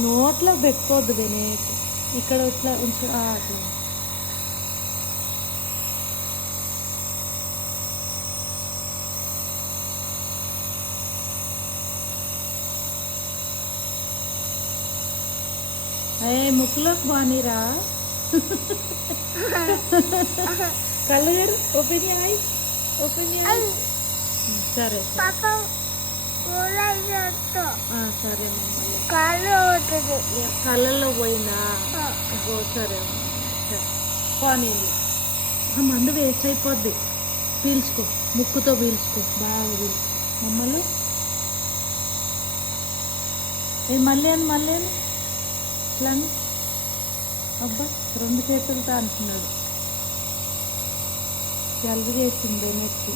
నోట్లో పెట్టుకోవద్దు వినేక్. ఇక్కడ ఇట్లా ఉంచు అట్లా. అయ్యే ముక్కులోకి బానిరా. కళ్ళు గారు ఓపెన్ అయ్యి ఓపెన్ అయ్యి. సరే సరే మమ్మల్ని కళ్ళల్లో పోయిందా? సరే పోనీ. మందు వేస్ట్ అయిపోద్ది. పీల్చుకో, ముక్కుతో పీల్చుకో, బాగా పీల్చుకో మమ్మల్ని. ఇది మళ్ళీ అని మళ్ళీ అని ఇట్లా అబ్బా 2 చేతులతో అంటున్నాడు. జలుబు చేసింది నెక్కి.